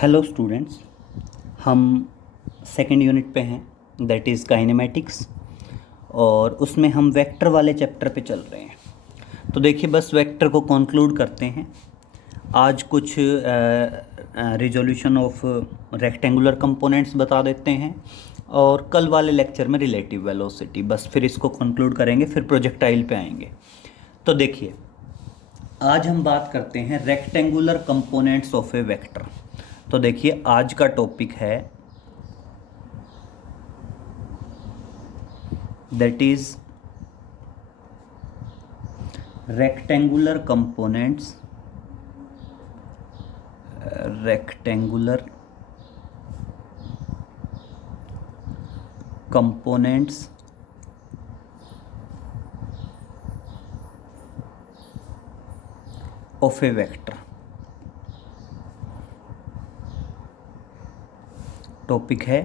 Hello students, हम second unit पे हैं दैट इज़ काइनेमेटिक्स और उसमें हम वेक्टर वाले चैप्टर पे चल रहे हैं। तो देखिए, बस वेक्टर को कंक्लूड करते हैं। आज कुछ रिजोल्यूशन ऑफ रेक्टेंगुलर कंपोनेंट्स बता देते हैं और कल वाले लेक्चर में रिलेटिव वेलोसिटी, बस फिर इसको कंक्लूड करेंगे, फिर प्रोजेक्टाइल पे आएंगे। तो देखिए, आज हम बात करते हैं rectangular components of a vector. तो देखिए, आज का टॉपिक है that is rectangular components of a vector. Topic है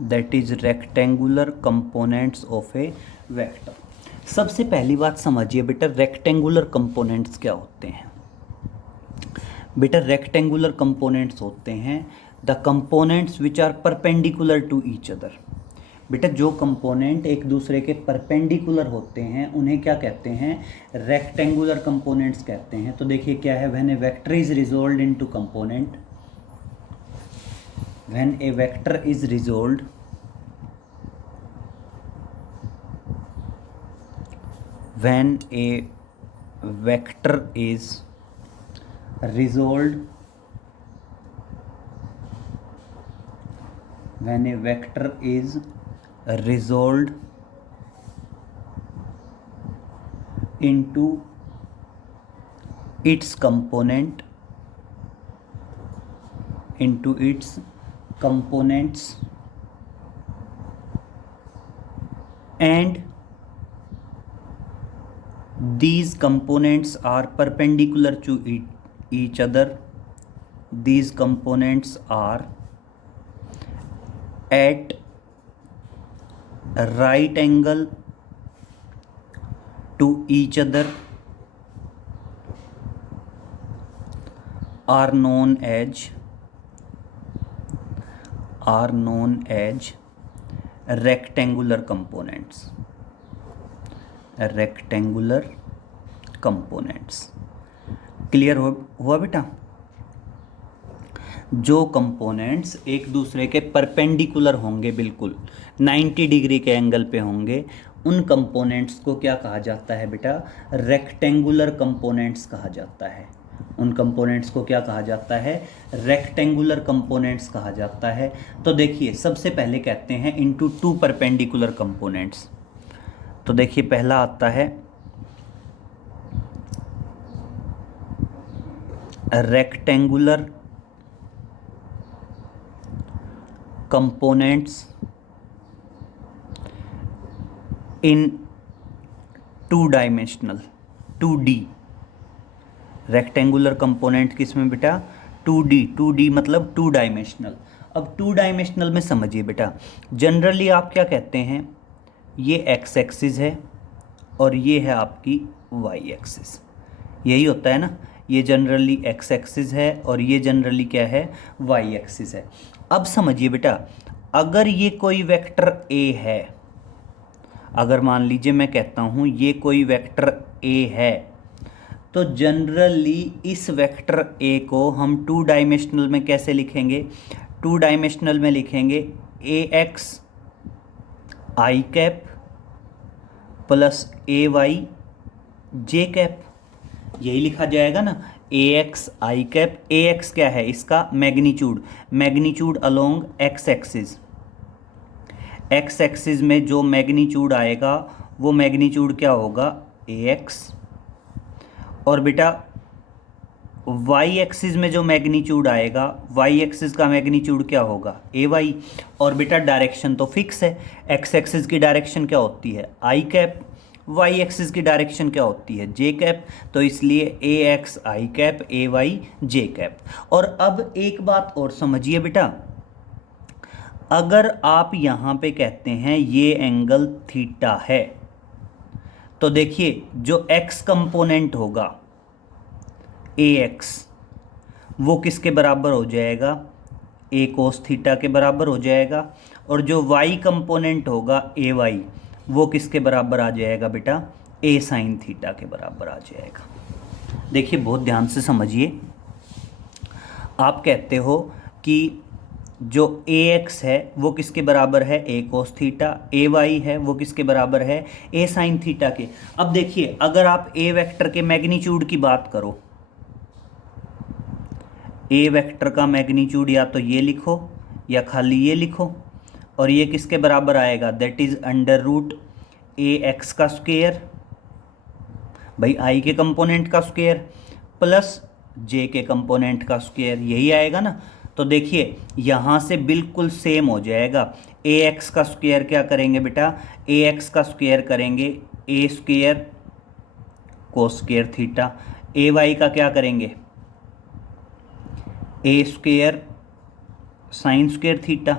that is rectangular components of a vector. सबसे पहली बात समझिए बेटा, रेक्टेंगुलर कंपोनेंट्स क्या होते हैं। बेटा, रेक्टेंगुलर कंपोनेंट्स होते हैं the components which are perpendicular to each other. बेटा, जो कंपोनेंट एक दूसरे के परपेंडिकुलर होते हैं उन्हें क्या कहते हैं? रेक्टेंगुलर कंपोनेंट्स कहते हैं। तो देखिए क्या है, when a vector is resolved into component, when a vector is resolved when a vector is resolved when a vector is resolved into its component into its components and these components are perpendicular to each other, these components are at right angle to each other, are known as rectangular components. rectangular components clear हुआ बेटा? जो components एक दूसरे के perpendicular होंगे, बिल्कुल 90 degree के angle पे होंगे, उन कंपोनेंट्स को क्या कहा जाता है बेटा? रेक्टेंगुलर कंपोनेंट्स कहा जाता है। उन कंपोनेंट्स को क्या कहा जाता है? रेक्टेंगुलर कंपोनेंट्स कहा जाता है। तो देखिए, सबसे पहले कहते हैं इनटू टू परपेंडिकुलर कंपोनेंट्स। तो देखिए, पहला आता है rectangular components in two dimensional 2D। Rectangular component किसमें बेटा? 2D मतलब टू डायमेंशनल। अब टू डायमेंशनल में समझिए बेटा, जनरली आप क्या कहते हैं, ये एक्स एक्सिस है और ये है आपकी वाई एक्सिस, यही होता है ना। ये जनरली एक्स एक्सिस है और ये जनरली क्या है? वाई एक्सिस है। अब समझिए बेटा, अगर ये कोई वेक्टर ए है, अगर मान लीजिए मैं कहता हूँ ये कोई वेक्टर ए है, तो जनरली इस वेक्टर ए को हम टू डायमेंशनल में कैसे लिखेंगे? टू डायमेंशनल में लिखेंगे ए X I cap plus A Y J cap, यही लिखा जाएगा ना। ए X I cap, A x क्या है? इसका magnitude along x axis. X axis में जो मैग्नीट्यूड आएगा वो मैग्नीट्यूड क्या होगा? ए एक्स। और बेटा, वाई एक्सिस में जो मैग्नीट्यूड आएगा, वाई एक्सिस का मैग्नीट्यूड क्या होगा? ए वाई। और बेटा, डायरेक्शन तो फिक्स है। एक्स एक्सिस की डायरेक्शन क्या होती है? आई कैप। वाई एक्सिस की डायरेक्शन क्या होती है? जे कैप। तो इसलिए ए X I cap, A Y J cap. और अब एक बात और समझिए बेटा, अगर आप यहाँ पे कहते हैं ये एंगल थीटा है, तो देखिए जो एक्स कंपोनेंट होगा ए एक्स, वो किसके बराबर हो जाएगा? ए कोस थीटा के बराबर हो जाएगा, और जो वाई कंपोनेंट होगा ए वाई, वो किसके बराबर आ जाएगा बेटा, ए साइन थीटा के बराबर आ जाएगा। देखिए बहुत ध्यान से समझिए, आप कहते हो कि जो ए एक्स है वो किसके बराबर है, ए कोस थीटा, ए वाई है वो किसके बराबर है, ए साइन थीटा के। अब देखिए अगर आप ए वेक्टर के मैग्नीट्यूड की बात करो, ए वेक्टर का मैग्नीट्यूड या तो ये लिखो या खाली ये लिखो, और ये किसके बराबर आएगा, that is under root A X का स्क्वायर, भाई आई के कंपोनेंट का स्क्वायर प्लस जे के कंपोनेंट का स्क्वायर, यही आएगा ना। तो देखिए यहाँ से बिल्कुल सेम हो जाएगा। ए एक्स का स्क्वायर क्या करेंगे बेटा, ए एक्स का स्क्वायर करेंगे ए स्क्वायर कोस स्क्वायर थीटा, ए वाई का क्या करेंगे, ए स्क्वायर साइन स्क्वायर थीटा।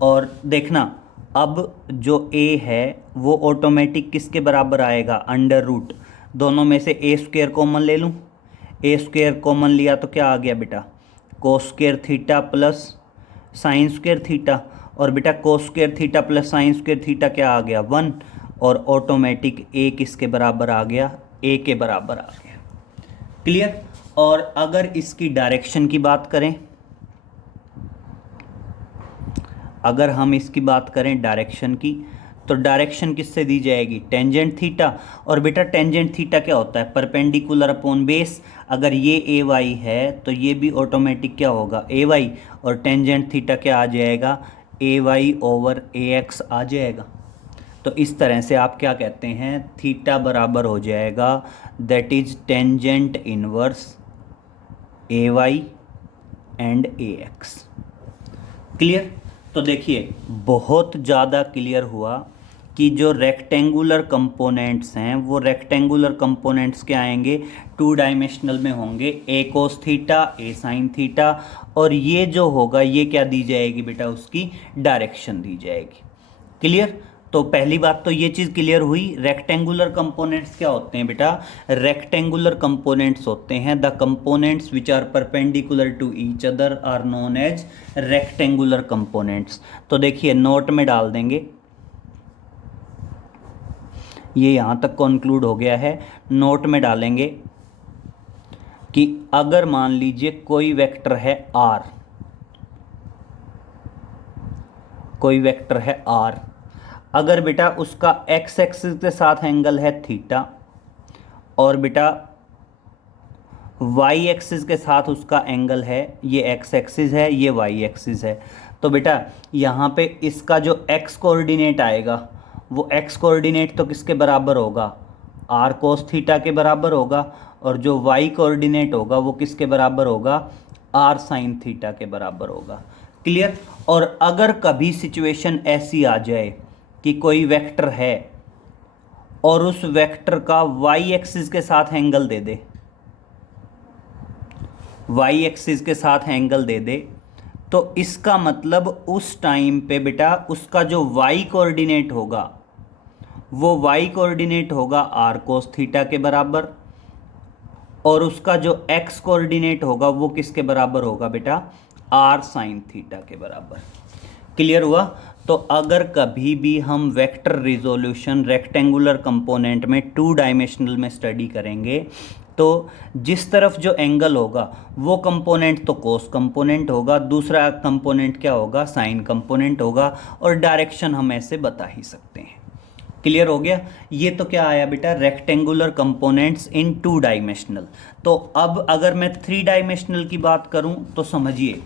और देखना अब जो ए है वो ऑटोमेटिक किसके बराबर आएगा, अंडर रूट, दोनों में से ए स्क्वायर कॉमन ले लूँ, ए स्क्वायर कॉमन लिया तो क्या आ गया बेटा, cos square theta plus sine square theta, और बेटा cos square theta plus sine square theta क्या आ गया, 1, और ऑटोमेटिक ए किसके बराबर आ गया, ए के बराबर आ गया। क्लियर। और अगर इसकी डायरेक्शन की बात करें, अगर हम इसकी बात करें डायरेक्शन की, तो डायरेक्शन किससे दी जाएगी, टेंजेंट थीटा। और बेटा टेंजेंट थीटा क्या होता है, परपेंडिकुलर अपॉन बेस। अगर ये ए वाई है तो ये भी ऑटोमेटिक क्या होगा, ए वाई, और टेंजेंट थीटा क्या आ जाएगा, ए वाई ओवर ए एक्स आ जाएगा। तो इस तरह से आप क्या कहते हैं, थीटा बराबर हो जाएगा that is tangent inverse A Y and A X. Clear. तो देखिए बहुत ज़्यादा क्लियर हुआ कि जो रेक्टेंगुलर कंपोनेंट्स हैं वो रेक्टेंगुलर कंपोनेंट्स क्या आएंगे, 2 डायमेंशनल में होंगे, ए कोस थीटा ए साइन थीटा, और ये जो होगा ये क्या दी जाएगी बेटा, उसकी डायरेक्शन दी जाएगी। क्लियर। तो पहली बात तो ये चीज़ क्लियर हुई। रेक्टेंगुलर कंपोनेंट्स क्या होते हैं बेटा, रेक्टेंगुलर कंपोनेंट्स होते हैं the components which are perpendicular to each other are known as rectangular components. तो देखिए नोट में डाल देंगे, ये यहाँ तक कंक्लूड हो गया है। नोट में डालेंगे कि अगर मान लीजिए कोई वेक्टर है r, कोई वेक्टर है r, अगर बेटा उसका x एक्सिस के साथ एंगल है थीटा, और बेटा y एक्सिस के साथ उसका एंगल है, ये x एक्सिस है ये y एक्सिस है, तो बेटा यहाँ पे इसका जो x कोऑर्डिनेट आएगा वो x कोऑर्डिनेट तो किसके बराबर होगा, r कोस थीटा के बराबर होगा, और जो y कोऑर्डिनेट होगा वो किसके बराबर होगा, r साइन थीटा के बराबर होगा। क्लियर। और अगर कभी सिचुएशन ऐसी आ जाए कि कोई वेक्टर है और उस वेक्टर का y एक्सिस के साथ एंगल दे दे, y एक्सिस के साथ एंगल दे दे, तो इसका मतलब उस टाइम पे बेटा उसका जो y कोऑर्डिनेट होगा वो y कोऑर्डिनेट होगा r कोस थीटा के बराबर, और उसका जो x कोऑर्डिनेट होगा वो किसके बराबर होगा बेटा, r साइन थीटा के बराबर। क्लियर हुआ। तो अगर कभी भी हम वेक्टर रिजोल्यूशन रेक्टेंगुलर कंपोनेंट में 2 डायमेंशनल में स्टडी करेंगे तो जिस तरफ जो एंगल होगा वो कंपोनेंट तो कोस कंपोनेंट होगा, दूसरा कंपोनेंट क्या होगा, साइन कंपोनेंट होगा, और डायरेक्शन हम ऐसे बता ही सकते हैं। क्लियर हो गया। ये तो क्या आया बेटा, रेक्टेंगुलर कंपोनेंट्स इन 2 डायमेंशनल। तो अब अगर मैं 3 डायमेंशनल की बात करूं तो समझिए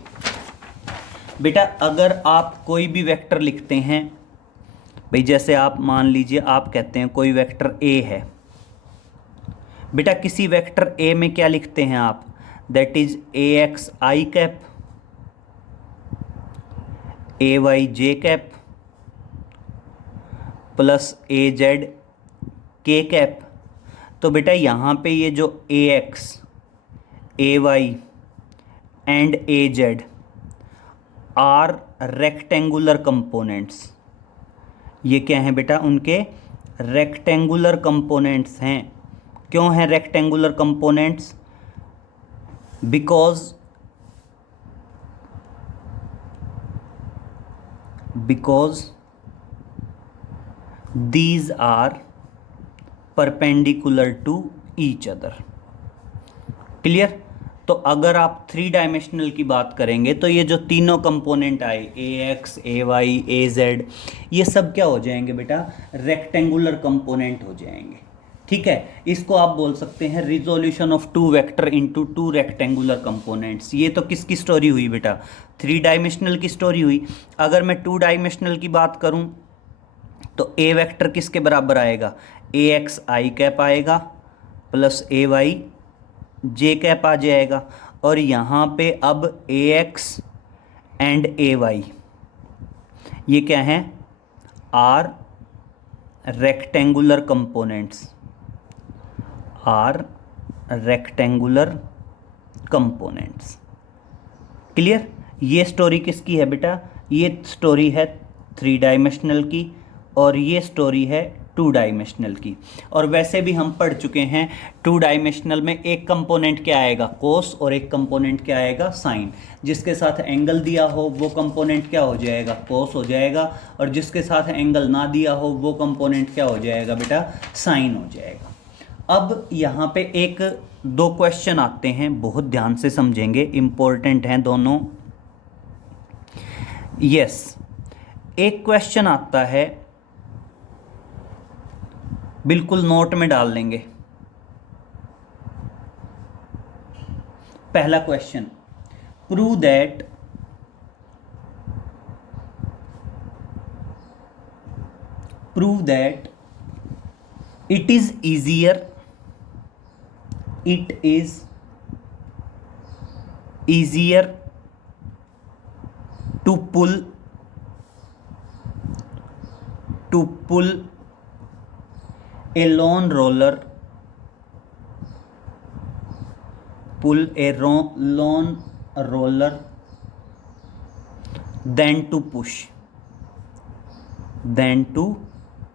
बेटा, अगर आप कोई भी वेक्टर लिखते हैं, भाई जैसे आप मान लीजिए आप कहते हैं कोई वेक्टर ए है, बेटा किसी वेक्टर ए में क्या लिखते हैं आप, that is A X I cap, A Y J cap, plus A Z K cap. तो बेटा यहाँ पे ये जो A X A Y and A Z are rectangular components, ये क्या हैं बेटा, उनके रेक्टेंगुलर कंपोनेंट्स हैं। क्यों हैं rectangular components, because because these are perpendicular to each other। Clear. तो अगर आप थ्री डायमेंशनल की बात करेंगे तो ये जो तीनों कंपोनेंट आए ए X A Y A Z, ये सब क्या हो जाएंगे बेटा, रेक्टेंगुलर कंपोनेंट हो जाएंगे। ठीक है, इसको आप बोल सकते हैं resolution of two vector into two rectangular components. ये तो किसकी स्टोरी हुई बेटा, थ्री डायमेंशनल की स्टोरी हुई। अगर मैं टू डायमेंशनल की बात करूं तो ए वेक्टर किसके बराबर आएगा, ए एक्स आई कैप आएगा plus A Y J cap आ जाएगा। और यहाँ पे अब A X and A Y ये क्या हैं, are rectangular components, are rectangular components. Clear. ये स्टोरी किसकी है बेटा, ये स्टोरी है थ्री डायमेंशनल की और ये स्टोरी है टू डायमेंशनल की। और वैसे भी हम पढ़ चुके हैं टू डायमेंशनल में एक कंपोनेंट क्या आएगा, कोस, और एक कंपोनेंट क्या आएगा, साइन। जिसके साथ एंगल दिया हो वो कंपोनेंट क्या हो जाएगा, कोस हो जाएगा, और जिसके साथ एंगल ना दिया हो वो कंपोनेंट क्या हो जाएगा बेटा, साइन हो जाएगा। अब यहाँ पे एक दो क्वेश्चन आते हैं, बहुत ध्यान से समझेंगे, इंपॉर्टेंट हैं दोनों। यस, एक क्वेश्चन आता है, बिल्कुल नोट में डाल लेंगे। पहला question, prove that it is easier to pull a lone roller than to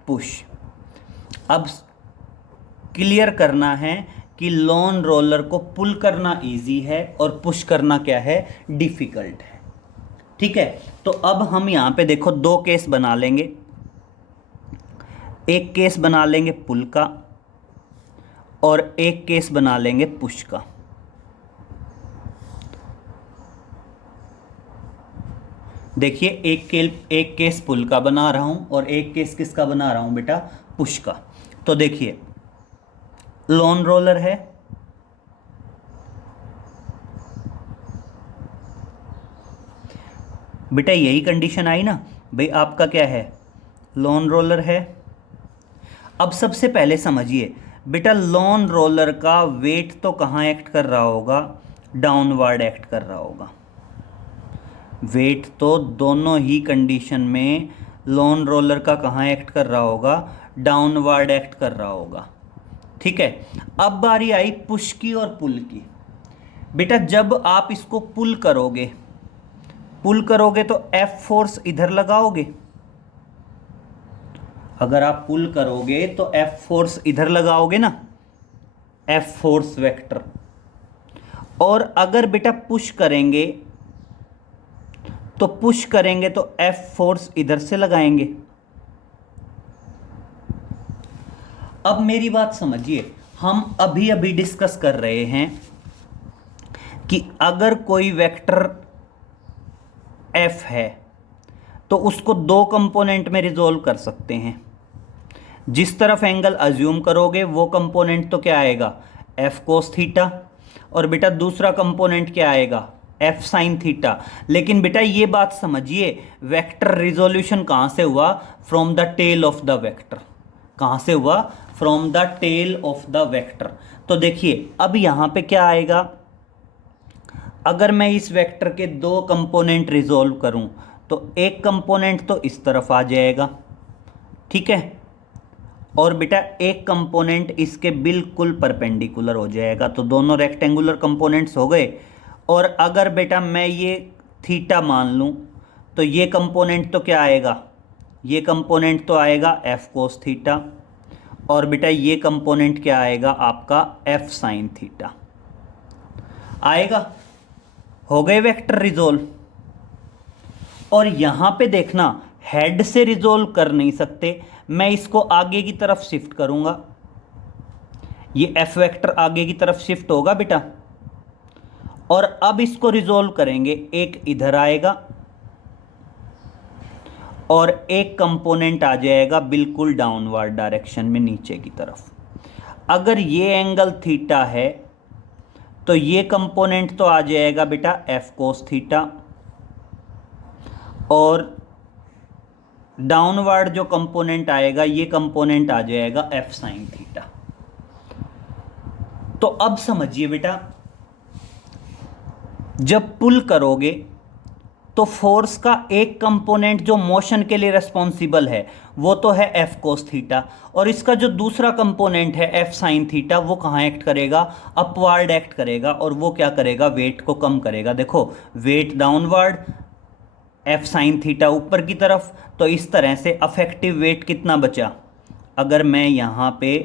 push। अब क्लियर करना है कि लॉन रोलर को पुल करना इजी है और पुश करना क्या है, डिफिकल्ट है। ठीक है, तो अब हम यहां पे देखो दो केस बना लेंगे। एक केस बना लेंगे पुल का और एक केस बना लेंगे पुश का। देखिए, एक केस पुल का बना रहा हूं और एक केस किसका बना रहा हूं बेटा, पुश का। तो देखिए, लॉन रोलर है, बेटा यही कंडीशन आई ना भाई, आपका क्या है, लॉन रोलर है। अब सबसे पहले समझिए बेटा, लॉन रोलर का वेट तो कहाँ एक्ट कर रहा होगा, डाउनवर्ड एक्ट कर रहा होगा। वेट तो दोनों ही कंडीशन में लॉन रोलर का कहाँ एक्ट कर रहा होगा, डाउनवर्ड एक्ट कर रहा होगा। ठीक है, अब बारी आई पुश की और पुल की। बेटा जब आप इसको पुल करोगे तो एफ फोर्स इधर लगाओगे। अगर आप पुल करोगे तो एफ फोर्स इधर लगाओगे ना, एफ फोर्स वेक्टर। और अगर बेटा पुश करेंगे तो एफ फोर्स इधर से लगाएंगे। अब मेरी बात समझिए, हम अभी अभी डिस्कस कर रहे हैं कि अगर कोई वेक्टर एफ है तो उसको दो कंपोनेंट में रिजोल्व कर सकते हैं। जिस तरफ एंगल अज्यूम करोगे वो कंपोनेंट तो क्या आएगा, एफ कोस थीटा, और बेटा दूसरा कंपोनेंट क्या आएगा, एफ साइन थीटा। लेकिन बेटा ये बात समझिए, वेक्टर रिजोल्यूशन कहां से हुआ, from the tail of the vector. कहां से हुआ, from the tail of the vector. तो देखिए अब यहां पे क्या आएगा, अगर मैं इस वेक्टर के दो कंपोनेंट रिजोल्व करूं तो एक कंपोनेंट तो इस तरफ आ जाएगा, ठीक है, और बेटा एक कंपोनेंट इसके बिल्कुल परपेंडिकुलर हो जाएगा। तो दोनों रेक्टेंगुलर कंपोनेंट्स हो गए। और अगर बेटा मैं ये थीटा मान लूं तो ये कंपोनेंट तो क्या आएगा, ये कंपोनेंट तो आएगा एफ कोस थीटा, और बेटा ये कंपोनेंट क्या आएगा आपका, एफ साइन थीटा आएगा। हो गए वेक्टर रिजोल्व। और यहां पे देखना हेड से रिजोल्व कर नहीं सकते, मैं इसको आगे की तरफ शिफ्ट करूंगा, ये एफ वेक्टर आगे की तरफ शिफ्ट होगा बेटा, और अब इसको रिजोल्व करेंगे, एक इधर आएगा और एक कंपोनेंट आ जाएगा बिल्कुल डाउनवर्ड डायरेक्शन में नीचे की तरफ। अगर ये एंगल थीटा है तो ये कंपोनेंट तो आ जाएगा बेटा एफ कोस थीटा, और डाउनवर्ड जो कंपोनेंट आएगा ये कंपोनेंट आ जाएगा एफ साइन थीटा। तो अब समझिए बेटा, जब पुल करोगे तो फोर्स का एक कंपोनेंट जो मोशन के लिए रिस्पॉन्सिबल है वो तो है एफ कोस थीटा, और इसका जो दूसरा कंपोनेंट है एफ साइन थीटा वो कहाँ एक्ट करेगा, अपवर्ड एक्ट करेगा, और वो क्या करेगा, वेट को कम करेगा। देखो weight downward, F sine theta ऊपर की तरफ, तो इस तरह से अफेक्टिव वेट कितना बचा, अगर मैं यहाँ पे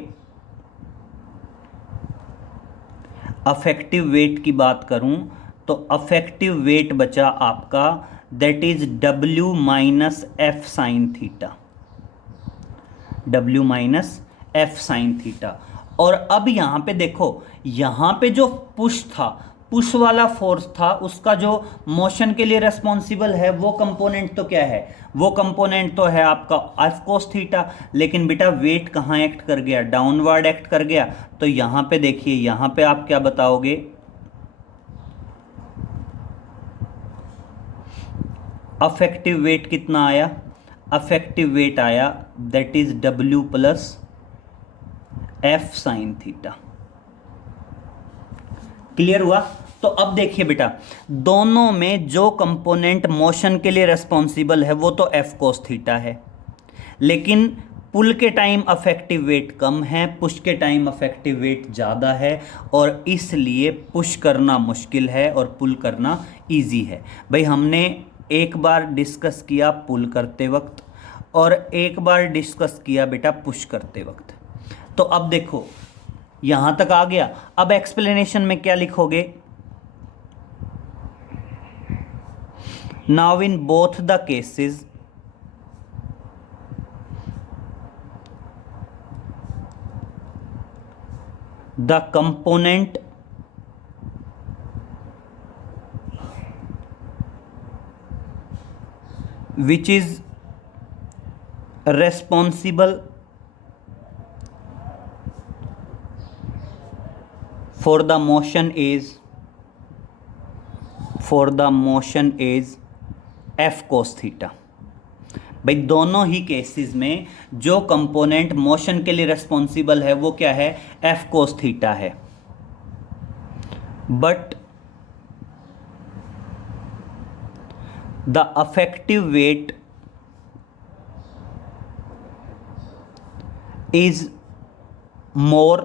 अफेक्टिव वेट की बात करूँ तो अफेक्टिव वेट बचा आपका that is W minus F sine theta, W minus F sine theta. और अब यहाँ पे देखो, यहाँ पे जो पुश था, पुश वाला फोर्स था, उसका जो मोशन के लिए रेस्पॉन्सिबल है वो कंपोनेंट तो क्या है, वो कंपोनेंट तो है आपका एफ कोस थीटा, लेकिन बेटा वेट कहाँ एक्ट कर गया, डाउनवर्ड एक्ट कर गया। तो यहाँ पे देखिए, यहाँ पे आप क्या बताओगे, अफेक्टिव वेट कितना आया, अफेक्टिव वेट आया that is W plus F sine theta. Clear हुआ। तो अब देखिए बेटा, दोनों में जो कंपोनेंट मोशन के लिए रेस्पॉन्सिबल है वो तो एफ कोस थीटा है, लेकिन पुल के टाइम अफेक्टिव वेट कम है, पुश के टाइम अफेक्टिव वेट ज़्यादा है, और इसलिए पुश करना मुश्किल है और पुल करना इजी है। भाई हमने एक बार डिस्कस किया पुल करते वक्त और एक बार डिस्कस किया बेटा पुश करते वक्त। तो अब देखो यहाँ तक आ गया। अब एक्सप्लेनेशन में क्या लिखोगे, now in both the cases the component which is responsible for the motion is f cos theta. भाई दोनों ही केसेस में जो कंपोनेंट मोशन के लिए रेस्पॉन्सिबल है वो क्या है, एफ कोस थीटा है, but the effective weight is more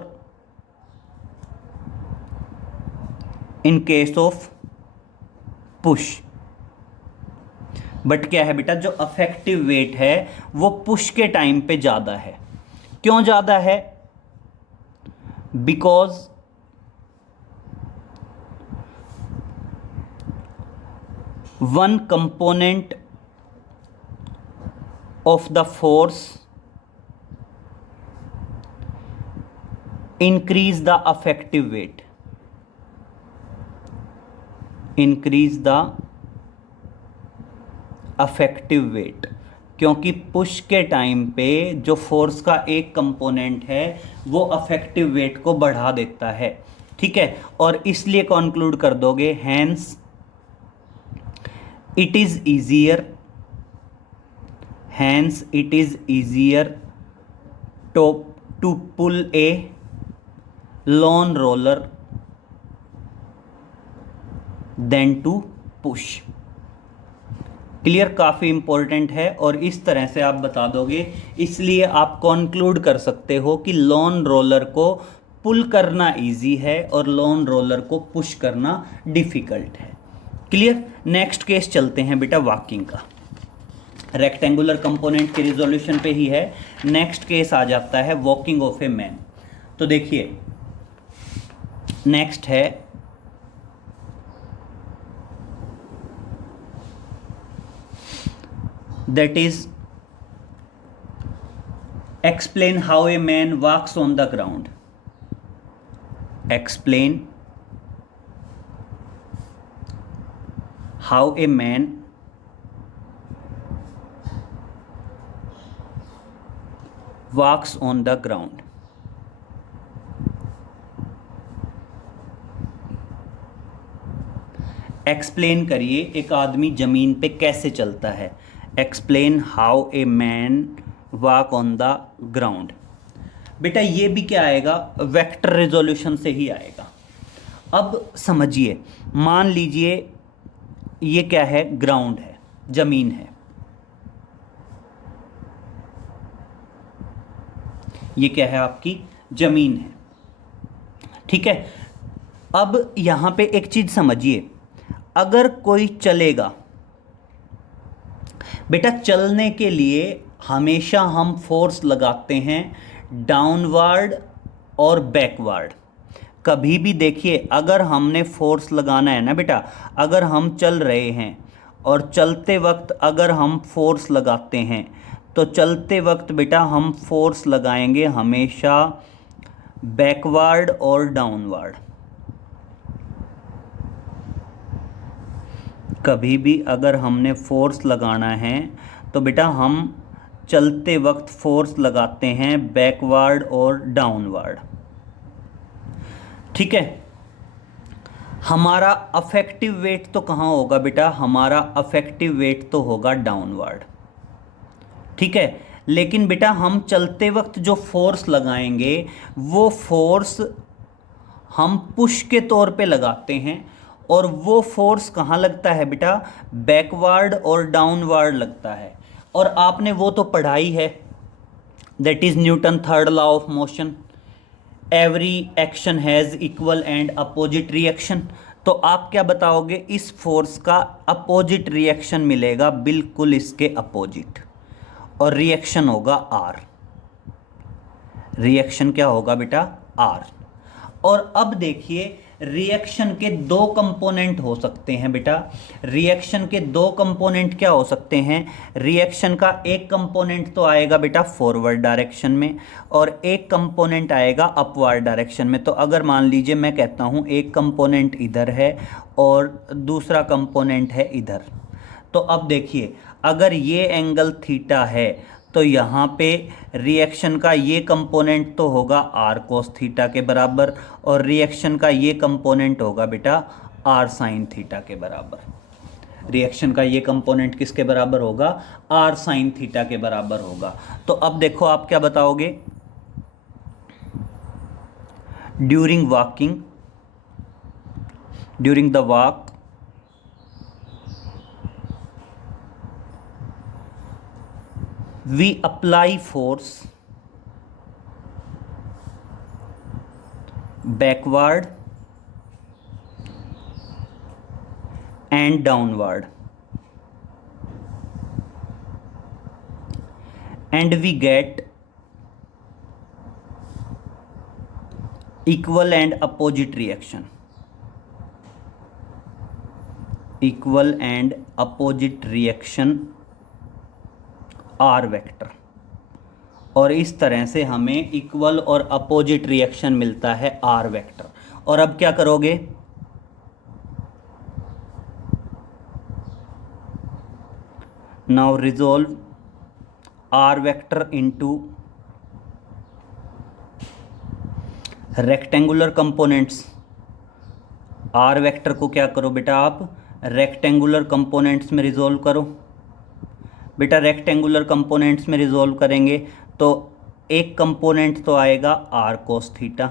in case of push। But क्या है बेटा, जो अफेक्टिव वेट है वो पुश के टाइम पे ज़्यादा है। क्यों ज़्यादा है, because one component of the force increase the effective weight, क्योंकि पुश के टाइम पे जो फोर्स का एक कंपोनेंट है वो अफेक्टिव वेट को बढ़ा देता है, ठीक है। और इसलिए कंक्लूड कर दोगे hence it is easier to pull a lawn roller than to push। Clear, काफ़ी इंपॉर्टेंट है और इस तरह से आप बता दोगे, इसलिए आप कंक्लूड कर सकते हो कि लॉन रोलर को पुल करना इजी है और लॉन रोलर को पुश करना डिफिकल्ट है। क्लियर। नेक्स्ट केस चलते हैं बेटा वॉकिंग का, रेक्टेंगुलर कंपोनेंट के रिजोल्यूशन पे ही है। नेक्स्ट केस आ जाता है वॉकिंग ऑफ ए मैन। तो देखिए नेक्स्ट है that is explain how a man walks on the ground. Explain how a man walks on the ground. Explain करिए एक आदमी जमीन पे कैसे चलता है। Explain how a man walk on the ground. बेटा ये भी क्या आएगा, वेक्टर रिजोल्यूशन से ही आएगा। अब समझिए, मान लीजिए ये क्या है, ग्राउंड है, जमीन है। ये क्या है, आपकी जमीन है, ठीक है। अब यहां पे एक चीज समझिए, अगर कोई चलेगा, बेटा चलने के लिए हमेशा हम फोर्स लगाते हैं डाउनवर्ड और बैकवर्ड। कभी भी देखिए, अगर हमने फोर्स लगाना है ना बेटा, अगर हम चल रहे हैं और चलते वक्त अगर हम फोर्स लगाते हैं, तो चलते वक्त बेटा हम फोर्स लगाएंगे हमेशा बैकवर्ड और डाउनवर्ड। कभी भी अगर हमने फोर्स लगाना है तो बेटा हम चलते वक्त फोर्स लगाते हैं बैकवर्ड और डाउनवर्ड, ठीक है। हमारा अफेक्टिव वेट तो कहाँ होगा बेटा, हमारा अफेक्टिव वेट तो होगा डाउनवर्ड, ठीक है। लेकिन बेटा हम चलते वक्त जो फोर्स लगाएंगे वो फोर्स हम पुश के तौर पे लगाते हैं, और वो फोर्स कहाँ लगता है बेटा, बैकवर्ड और डाउनवर्ड लगता है। और आपने वो तो पढ़ाई है, that is Newton third law of motion, every action has equal and opposite reaction. तो आप क्या बताओगे, इस फोर्स का अपोजिट रिएक्शन मिलेगा, बिल्कुल इसके अपोजिट, और रिएक्शन होगा आर। रिएक्शन क्या होगा बेटा, आर। और अब देखिए, रिएक्शन के दो कंपोनेंट हो सकते हैं बेटा। रिएक्शन के दो कंपोनेंट क्या हो सकते हैं, रिएक्शन का एक कंपोनेंट तो आएगा बेटा फॉरवर्ड डायरेक्शन में, और एक कंपोनेंट आएगा अपवर्ड डायरेक्शन में। तो अगर मान लीजिए मैं कहता हूँ एक कंपोनेंट इधर है और दूसरा कंपोनेंट है इधर, तो अब देखिए, अगर ये एंगल थीटा है तो यहाँ पे रिएक्शन का ये कंपोनेंट तो होगा आर कोस थीटा के बराबर, और रिएक्शन का ये कंपोनेंट होगा बेटा आर साइन थीटा के बराबर। रिएक्शन का ये कंपोनेंट किसके बराबर होगा, आर साइन थीटा के बराबर होगा। तो अब देखो आप क्या बताओगे, during walking, during the walk we apply force backward and downward, and we get equal and opposite reaction, equal and opposite reaction R vector. और इस तरह से हमें इक्वल और अपोजिट रिएक्शन मिलता है आर वेक्टर। और अब क्या करोगे, now resolve R vector into rectangular components. R vector को क्या करो बेटा, आप रेक्टेंगुलर कंपोनेंट्स में रिजोल्व करो। बेटा रेक्टेंगुलर कंपोनेंट्स में रिजोल्व करेंगे तो एक कंपोनेंट तो आएगा आर कोस थीटा,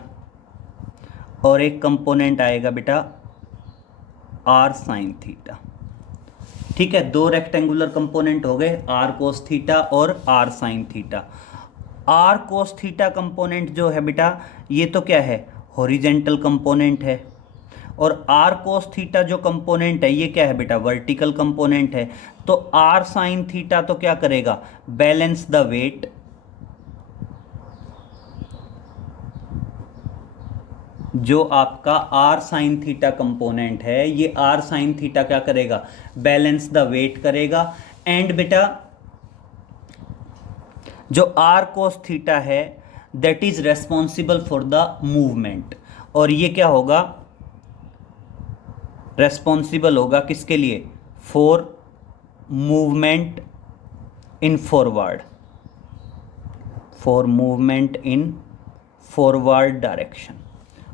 और एक कंपोनेंट आएगा बेटा आर साइन थीटा, ठीक है। दो रेक्टेंगुलर कंपोनेंट हो गए, आर कोस थीटा और R sine theta. R cos theta component जो है बेटा, ये तो क्या है, हॉरिजेंटल कंपोनेंट है, और आर कोस थीटा जो कंपोनेंट है ये क्या है बेटा, वर्टिकल कंपोनेंट है। तो आर साइन थीटा तो क्या करेगा, बैलेंस द वेट, जो आपका आर साइन थीटा कंपोनेंट है, ये आर साइन थीटा क्या करेगा, बैलेंस द वेट करेगा। एंड बेटा जो आर कोस थीटा है that is responsible for the movement, और ये क्या होगा, रेस्पॉन्सिबल होगा किसके लिए, for movement in forward, for movement in forward direction,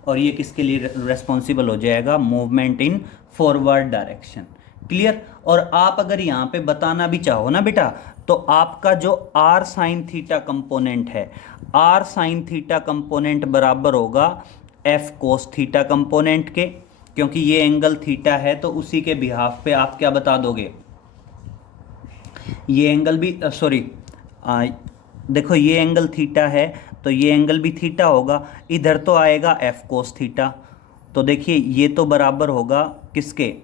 और ये किसके लिए रेस्पॉन्सिबल हो जाएगा, movement in forward direction. Clear. और आप अगर यहाँ पे बताना भी चाहो ना बेटा, तो आपका जो आर साइन थीटा कंपोनेंट है, आर साइन थीटा कंपोनेंट बराबर होगा एफ कोस थीटा कंपोनेंट के, क्योंकि ये एंगल थीटा है तो उसी के बिहाफ पे आप क्या बता दोगे, ये एंगल भी देखो ये एंगल थीटा है तो ये एंगल भी थीटा होगा, इधर तो आएगा एफ कोस थीटा, तो देखिए ये तो बराबर होगा किसके,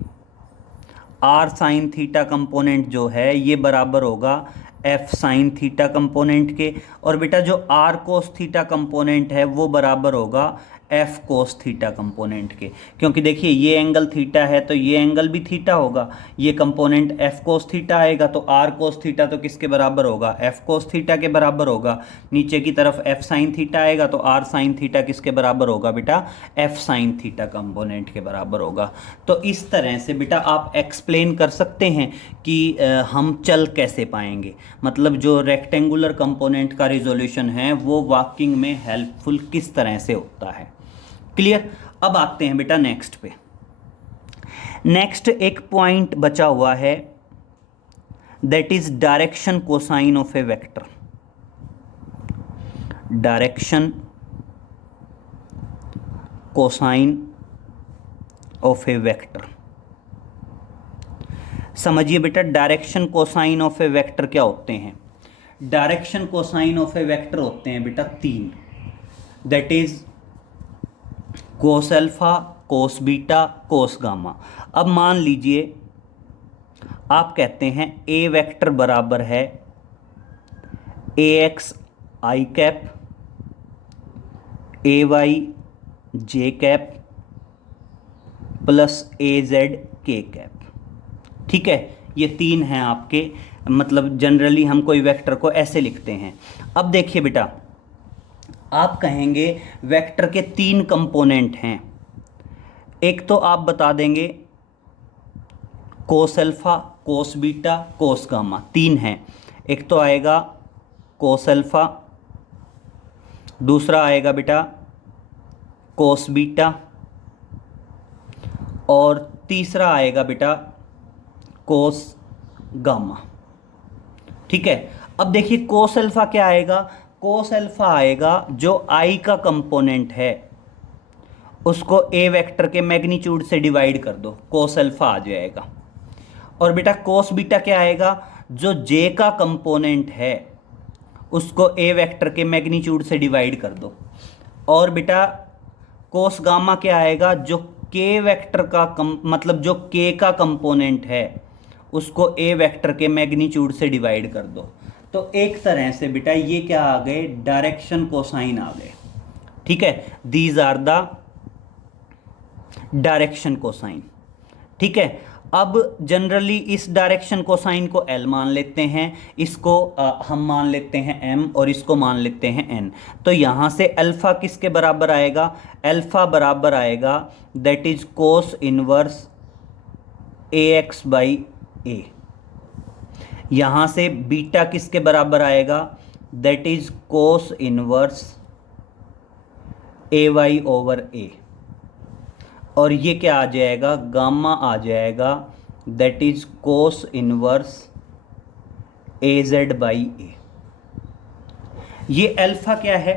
आर साइन थीटा कंपोनेंट जो है ये बराबर होगा एफ साइन थीटा कंपोनेंट के, और बेटा जो आर कोस थीटा कंपोनेंट है वो बराबर होगा एफ कोस थीटा कंपोनेंट के, क्योंकि देखिए ये एंगल थीटा है तो ये एंगल भी थीटा होगा, ये कंपोनेंट एफ कोस थीटा आएगा तो आर कोस थीटा तो किसके बराबर होगा, एफ कोस थीटा के बराबर होगा, नीचे की तरफ एफ साइन थीटा आएगा तो आर साइन थीटा किसके बराबर होगा बेटा, एफ साइन थीटा कंपोनेंट के बराबर होगा। तो इस तरह से बेटा आप एक्सप्लेन कर सकते हैं कि हम चल कैसे पाएंगे, मतलब जो रेक्टेंगुलर कंपोनेंट का रिजोल्यूशन है वो वॉकिंग में हेल्पफुल किस तरह से होता है। क्लियर। अब आते हैं बेटा नेक्स्ट पे। नेक्स्ट एक पॉइंट बचा हुआ है that is direction cosine of a vector, direction cosine of a vector. समझिए बेटा direction cosine of a vector क्या होते हैं, direction cosine of a vector होते हैं बेटा तीन, that is cos alpha, cos beta, cos gamma. अब मान लीजिए आप कहते हैं ए वेक्टर बराबर है A X I cap, A Y J cap plus A Z K cap. ठीक है, ये तीन हैं आपके, मतलब जनरली हम कोई वेक्टर को ऐसे लिखते हैं। अब देखिए बेटा आप कहेंगे वेक्टर के तीन कंपोनेंट हैं, एक तो आप बता देंगे cos alpha, cos beta, cos gamma, तीन हैं। एक तो आएगा कोस अल्फा, दूसरा आएगा बेटा कोस बीटा, और तीसरा आएगा बेटा कोस गामा। ठीक है, अब देखिए कोस अल्फा क्या आएगा, कोस अल्फा आएगा जो आई का कंपोनेंट है उसको ए वेक्टर के मैग्नीट्यूड से डिवाइड कर दो, कोस अल्फा आ जाएगा। और बेटा कोस बीटा क्या आएगा, जो जे का कंपोनेंट है उसको ए वेक्टर के मैग्नीट्यूड से डिवाइड कर दो। और बेटा कोस गामा क्या आएगा, जो के वेक्टर का मतलब जो के का कंपोनेंट है उसको ए वेक्टर के मैग्नीट्यूड से डिवाइड कर दो। तो एक तरह से बेटा ये क्या आ गए, डायरेक्शन कोसाइन आ गए। ठीक है, these are the direction cosine. ठीक है, अब जनरली इस डायरेक्शन कोसाइन को एल मान लेते हैं, इसको हम मान लेते हैं एम और इसको मान लेते हैं एन। तो यहाँ से अल्फा किसके बराबर आएगा, अल्फा बराबर आएगा that is cos inverse A X by A. यहाँ से बीटा किसके बराबर आएगा, that is cos inverse A Y over A. और ये क्या आ जाएगा, गामा आ जाएगा that is cos inverse A Z by A. ये अल्फा क्या है,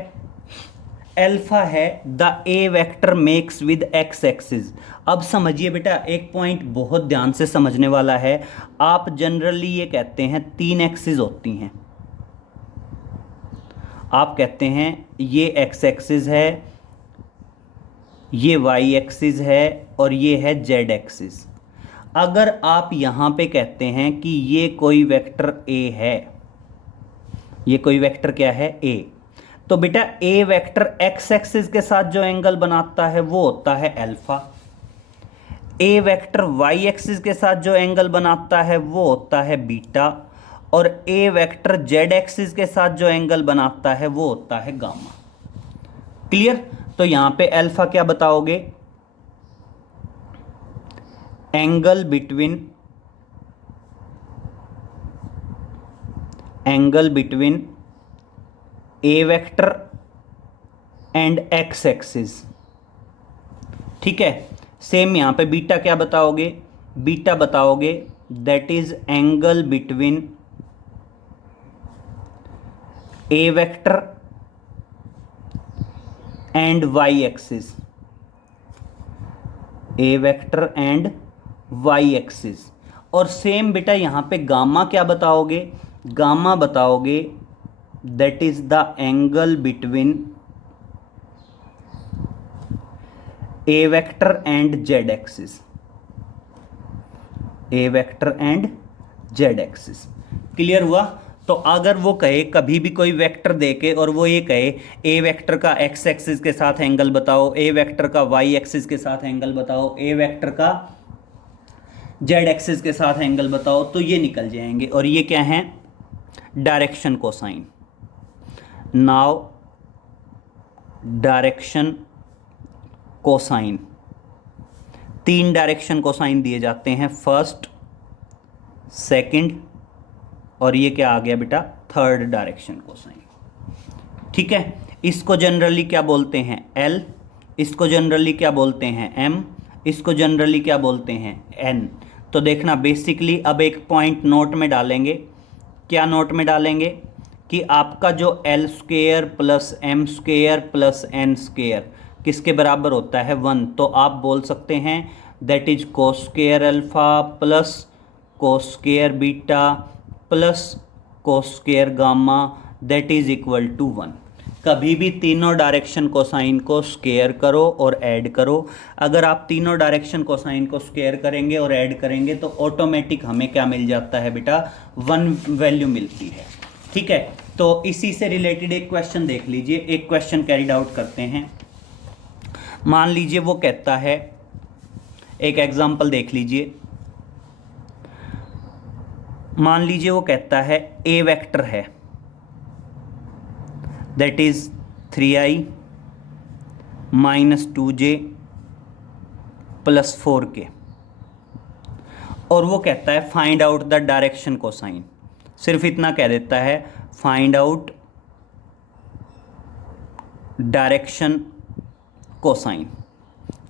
अल्फा है the A vector makes with X axis. अब समझिए बेटा एक पॉइंट बहुत ध्यान से समझने वाला है, आप जनरली ये कहते हैं तीन एक्सिस होती हैं, आप कहते हैं ये एक्स एक्सिस है, ये वाई एक्सिस है और ये है जेड एक्सिस। अगर आप यहाँ पे कहते हैं कि ये कोई वेक्टर ए है, ये कोई वेक्टर क्या है ए, तो बेटा ए वेक्टर एक्स एक्सिस के साथ जो एंगल बनाता है वो होता है अल्फा, ए वेक्टर वाई एक्सिस के साथ जो एंगल बनाता है वो होता है बीटा, और ए वेक्टर जेड एक्सिस के साथ जो एंगल बनाता है वो होता है गामा। क्लियर? तो यहां पे अल्फा क्या बताओगे? Angle between A vector and X axis. ठीक है। सेम यहां पे बीटा क्या बताओगे? बीटा बताओगे that is angle between A vector and Y axis. A vector and Y axis. और सेम बेटा यहां पे गामा क्या बताओगे? गामा बताओगे that is the angle between A vector and Z axis. A vector and Z axis. Clear हुआ? तो अगर वो कहे कभी भी कोई वेक्टर देके और वो ये कहे ए वेक्टर का एक्स एक्सिस के साथ एंगल बताओ, ए वेक्टर का वाई एक्सिस के साथ एंगल बताओ, ए वेक्टर का जेड एक्सिस के साथ एंगल बताओ, तो ये निकल जाएंगे। और ये क्या है? Direction cosine. Now direction cosine, 3 direction cosine दिए जाते हैं, फर्स्ट, सेकंड और ये क्या आ गया बेटा? Third direction cosine. ठीक है। इसको जनरली क्या बोलते हैं? एल। इसको जनरली क्या बोलते हैं? एम। इसको जनरली क्या बोलते हैं? एन। तो देखना बेसिकली अब एक पॉइंट नोट में डालेंगे। क्या नोट में डालेंगे? कि आपका जो L square plus M square plus N square किसके बराबर होता है? 1। तो आप बोल सकते हैं that is cos square alpha plus cos square beta plus cos square gamma that is equal to 1। कभी भी तीनों डायरेक्शन कोसाइन को स्क्वायर करो और ऐड करो। अगर आप तीनों डायरेक्शन कोसाइन को स्क्वायर करेंगे और ऐड करेंगे तो ऑटोमेटिक हमें क्या मिल जाता है बेटा? 1 वैल्यू मिलती है। ठीक है। तो इसी से रिलेटेड एक क्वेश्चन देख लीजिए। एक क्वेश्चन कैरिड आउट करते हैं। मान लीजिए वो कहता है, एक एग्जांपल देख लीजिए। मान लीजिए वो कहता है ए वेक्टर है that is 3i - 2j + 4k और वो कहता है find out the direction cosine. सिर्फ इतना कह देता है फाइंड आउट डायरेक्शन कोसाइन।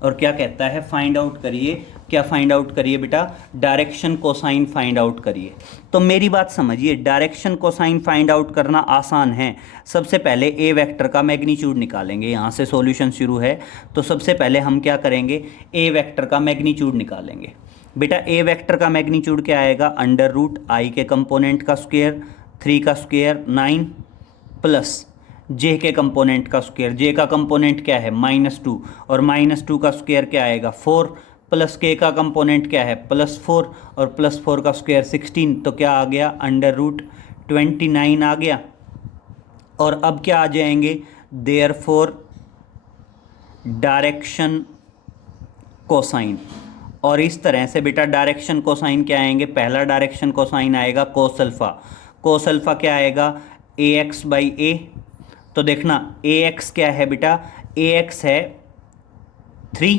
और क्या कहता है? फाइंड आउट करिए। क्या फाइंड आउट करिए बेटा? डायरेक्शन कोसाइन फाइंड आउट करिए। तो मेरी बात समझिए, डायरेक्शन कोसाइन फाइंड आउट करना आसान है। सबसे पहले ए वेक्टर का मैग्नीट्यूड निकालेंगे। यहाँ से सॉल्यूशन शुरू है। तो सबसे पहले हम क्या करेंगे? ए वेक्टर का मैग्नीट्यूड निकालेंगे। बेटा ए वेक्टर का मैग्नीट्यूड क्या आएगा? √i के कंपोनेंट का स्क्वायर, 3 का स्क्वायर 9 प्लस जे के कंपोनेंट का स्क्वायर। जे का कंपोनेंट क्या है? -2 और -2 का स्क्वायर क्या आएगा? 4 प्लस के का कंपोनेंट क्या है? +4 और +4 का स्क्वायर 16। तो क्या आ गया? √29 आ गया। और अब क्या आ जाएंगे? Therefore direction cosine. और इस तरह से बेटा डायरेक्शन कोसाइन क्या आएंगे? पहला डायरेक्शन कोसाइन आएगा कोस अल्फा। कोस अल्फा क्या आएगा? ax/a। तो देखना ax क्या है बेटा? ax है 3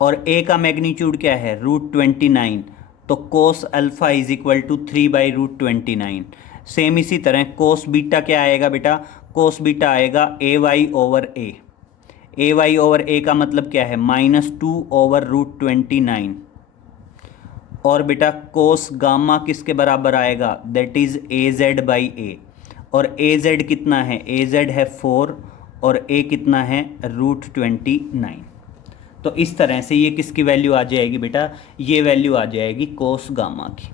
और a का मैग्नीट्यूड क्या है? √29। तो cos alpha is equal to 3/√29। Same इसी तरह कोस बीटा क्या आएगा बेटा? कोस बीटा आएगा ay/a। ay/a का मतलब क्या है? -2/√29। और बेटा कोस गामा किसके बराबर आएगा? That is az/a। और az कितना है? az है 4 और a कितना है? √29। तो इस तरह से ये किसकी वैल्यू आ जाएगी बेटा? ये वैल्यू आ जाएगी कोस गामा की।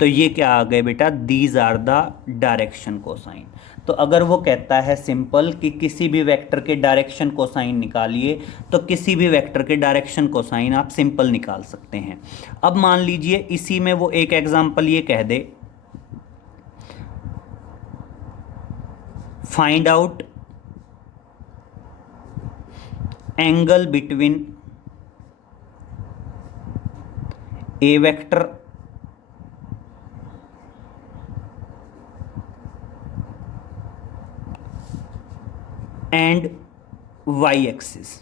तो ये क्या आ गए बेटा? These are the direction cosine. तो अगर वो कहता है सिंपल कि किसी भी वेक्टर के डायरेक्शन कोसाइन निकालिए, तो किसी भी वेक्टर के डायरेक्शन कोसाइन आप सिंपल निकाल सकते हैं। अब मान लीजिए इसी में वो एक एग्जांपल ये कह दे find out angle between A vector and Y axis.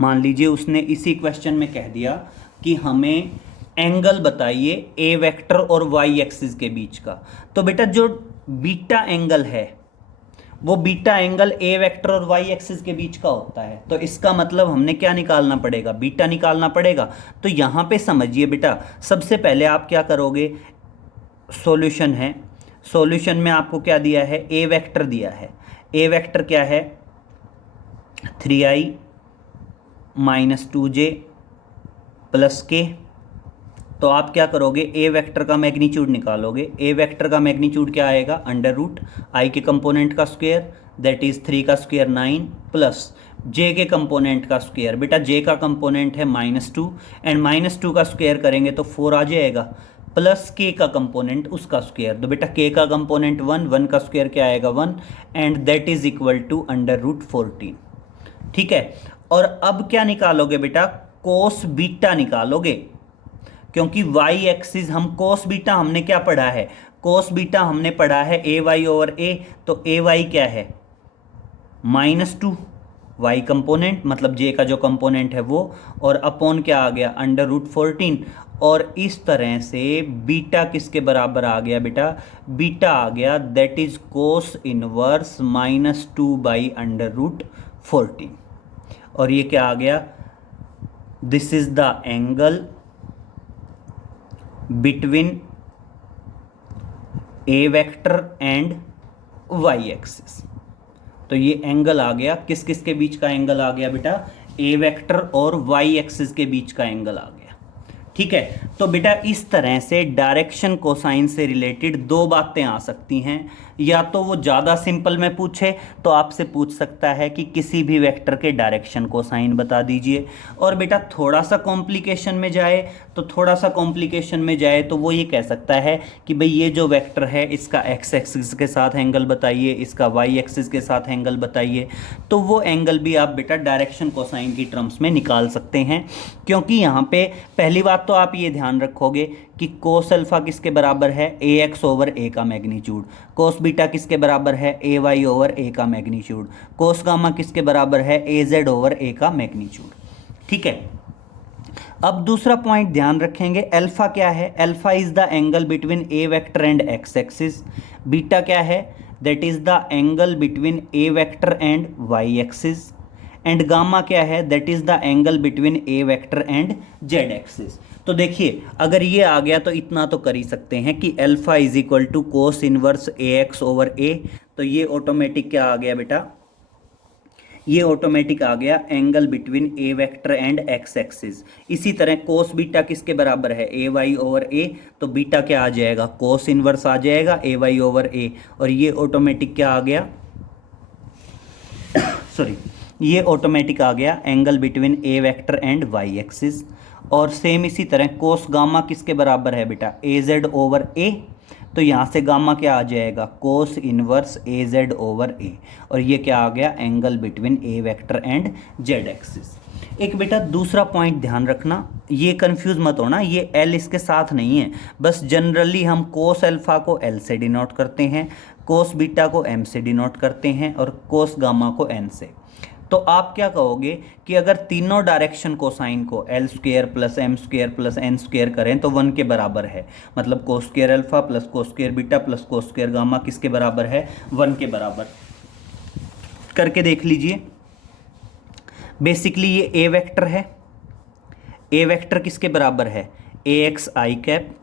मान लीजिए उसने इसी क्वेश्चन में कह दिया कि हमें एंगल बताइए ए वेक्टर और वाई एक्सिस के बीच का। तो बेटा जो बीटा एंगल है वो बीटा एंगल ए वेक्टर और वाई एक्सिस के बीच का होता है। तो इसका मतलब हमने क्या निकालना पड़ेगा, बीटा निकालना पड़ेगा। तो यहाँ पे समझिए बेटा, सबसे पहले आप क्या करोगे, सॉल्यूशन है, सॉल्यूशन में आपको क्या दिया है, ए वेक्टर दिया है। ए वेक्टर क्या है, 3i माइनस 2j प्लस के। तो आप क्या करोगे, ए वेक्टर का मैग्नीट्यूड निकालोगे। ए वेक्टर का मैग्नीट्यूड क्या आएगा, अंडर रूट आई के कंपोनेंट का स्क्वायर दैट इज 3 का स्क्वायर 9 प्लस जे के कंपोनेंट का स्क्वायर। बेटा जे का कंपोनेंट है -2 एंड -2 का स्क्वायर करेंगे तो 4 आ जाएगा, प्लस के का कंपोनेंट उसका स्क्वायर। तो बेटा के का कंपोनेंट 1, 1 का स्क्वायर क्या आएगा 1 and that is equal to under root 14। ठीक है। और अब क्या निकालोगे बेटा, कोस बीटा निकालोगे, क्योंकि वाई एक्सिस हम कोस बीटा हमने क्या पढ़ा है, कोस बीटा हमने पढ़ा है ए वाई ओवर ए। तो ए वाई क्या है, -2 वाई कंपोनेंट मतलब जे का जो कंपोनेंट है वो, और अपॉन क्या आ गया, अंडर रूट 14। और इस तरह से बीटा किसके बराबर आ गया बेटा, बीटा आ गया that is cos inverse -2 by under root 14। और ये क्या आ गया, this is the angle between A vector and Y axis. तो ये एंगल आ गया, किस किस के बीच का एंगल आ गया बेटा, ए वेक्टर और वाई एक्सिस के बीच का एंगल आ गया। ठीक है। तो बेटा इस तरह से डायरेक्शन कोसाइन से रिलेटेड दो बातें आ सकती हैं। या तो वो ज़्यादा सिंपल में पूछे तो आपसे पूछ सकता है कि किसी भी वेक्टर के डायरेक्शन कोसाइन बता दीजिए। और बेटा थोड़ा सा कॉम्प्लिकेशन में जाए तो वो ये कह सकता है कि भाई ये जो वेक्टर है इसका एक्स एक्सिस के साथ एंगल बताइए, इसका वाई एक्सिस के साथ एंगल बताइए। तो वो एंगल भी आप बेटा डायरेक्शन कोसाइन की टर्म्स में निकाल सकते हैं। क्योंकि यहाँ पे पहली बात तो आप ये ध्यान रखोगे कि कोस अल्फा किसके बराबर है, ए एक्स ओवर ए का मैग्नीट्यूड। कोस बीटा किसके बराबर है, ए वाई ओवर ए का मैग्नीट्यूड। कोस गामा किसके बराबर है, ए जेड ओवर ए का मैग्नीट्यूड। ठीक है। अब दूसरा पॉइंट ध्यान रखेंगे, अल्फा क्या है, alpha is the angle between A vector and X axis. Beta क्या है, that is the angle between A vector and Y axis. And gamma क्या है, that is the angle between A vector and Z axis. तो देखिए अगर ये आ गया तो इतना तो कर ही सकते हैं कि alpha is equal to cos inverse A X over A. तो ये ऑटोमेटिक क्या आ गया बेटा, ये ऑटोमेटिक आ गया angle between A vector and X axis. इसी तरह कोस बीटा किसके बराबर है, ए वाई ओवर ए। तो बीटा क्या आ जाएगा, कोस इनवर्स आ जाएगा ए वाई ओवर ए। और ये ऑटोमेटिक क्या आ गया सॉरी, ये ऑटोमेटिक आ गया angle between A vector and Y axis. और सेम इसी तरह कोस गामा किसके बराबर है बेटा, ए जेड ओवर ए। तो यहाँ से गामा क्या आ जाएगा, कोस inverse A Z over A. और ये क्या आ गया, angle between A vector and Z axis. एक बेटा दूसरा पॉइंट ध्यान रखना, ये कंफ्यूज मत होना, ये एल इसके साथ नहीं है। बस जनरली हम कोस अल्फा को एल से डिनोट करते हैं, कोस बीटा को एम से डिनोट करते हैं और कोस गामा को एन से। तो आप क्या कहोगे कि अगर तीनों डायरेक्शन कोसाइन को L square plus M square plus N square करें तो 1 के बराबर है। मतलब cos square alpha plus cos square beta plus cos square gamma किसके बराबर है, 1 के बराबर। करके देख लीजिए। बेसिकली ये ए वेक्टर है, ए वेक्टर किसके बराबर है, A X I cap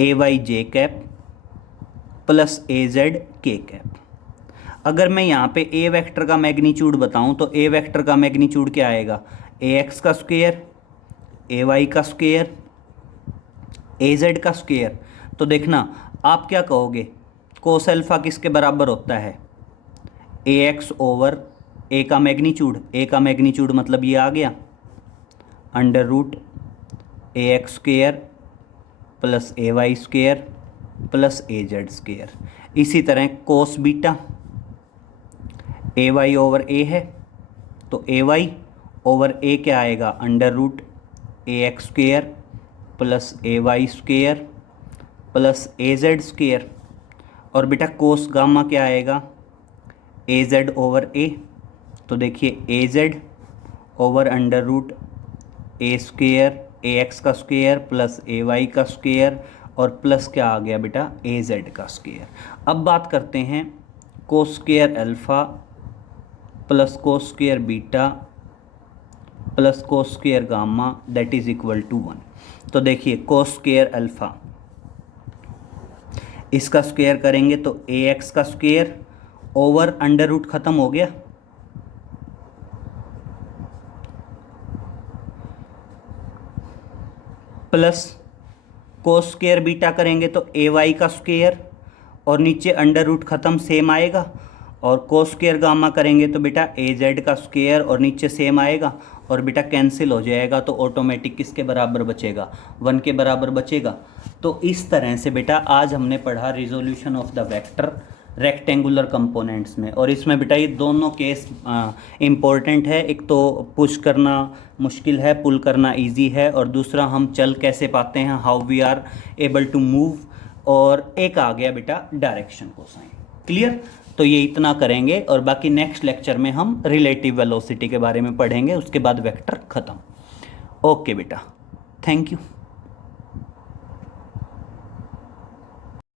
A Y J cap plus A Z K cap. अगर मैं यहाँ पे ए वेक्टर का मैग्नीट्यूड बताऊँ तो ए वेक्टर का मैग्नीट्यूड क्या आएगा, ए एक्स का स्क्वायर ए वाई का स्क्वायर ए जेड का स्क्वायर। तो देखना आप क्या कहोगे, कोस अल्फा किसके बराबर होता है, ए एक्स ओवर ए का मैग्नीट्यूड। ए का मैग्नीट्यूड मतलब ये आ गया under root A X square plus A Y square plus A Z square. इसी तरह cos beta A Y over A है, तो ए वाई ओवर ए क्या आएगा, under root A X square plus A Y square plus A Z square. और बेटा cos gamma क्या आएगा, ए जेड ओवर ए, तो देखिए ए जेड ओवर अंडर रूट ए स्क्वेयर ए एक्स का स्क्वेयर प्लस ए वाई का स्क्वेयर और प्लस क्या आ गया बेटा ए जेड का स्क्वेयर। अब बात करते हैं cos square alpha plus cos square beta plus cos square gamma that is equal to 1। तो देखिए कोस स्क्वेयर अल्फ़ा, इसका स्क्वेयर करेंगे तो ए एक्स का स्क्वेयर ओवर अंडर रूट ख़त्म हो गया, प्लस कोस स्क्वेयर बीटा करेंगे तो ए वाई का स्क्वेयर और नीचे अंडर रूट ख़त्म सेम आएगा, और कोस स्क्वेयर गामा करेंगे तो बेटा ए जेड का स्क्वेयर और नीचे सेम आएगा और बेटा कैंसिल हो जाएगा, तो ऑटोमेटिक किसके बराबर बचेगा 1 के बराबर बचेगा। तो इस तरह से बेटा आज हमने पढ़ा resolution of the vector rectangular components में, और इसमें बेटा ये दोनों केस इम्पोर्टेंट है। एक तो पुश करना मुश्किल है, पुल करना इजी है, और दूसरा हम चल कैसे पाते हैं, how we are able to move, और एक आ गया बेटा डायरेक्शन कोसाइन। क्लियर? तो ये इतना करेंगे और बाकी नेक्स्ट लेक्चर में हम रिलेटिव वेलोसिटी के बारे में पढ़ेंगे, उसके बाद वेक्टर ख़त्म। ओके बेटा, थैंक यू।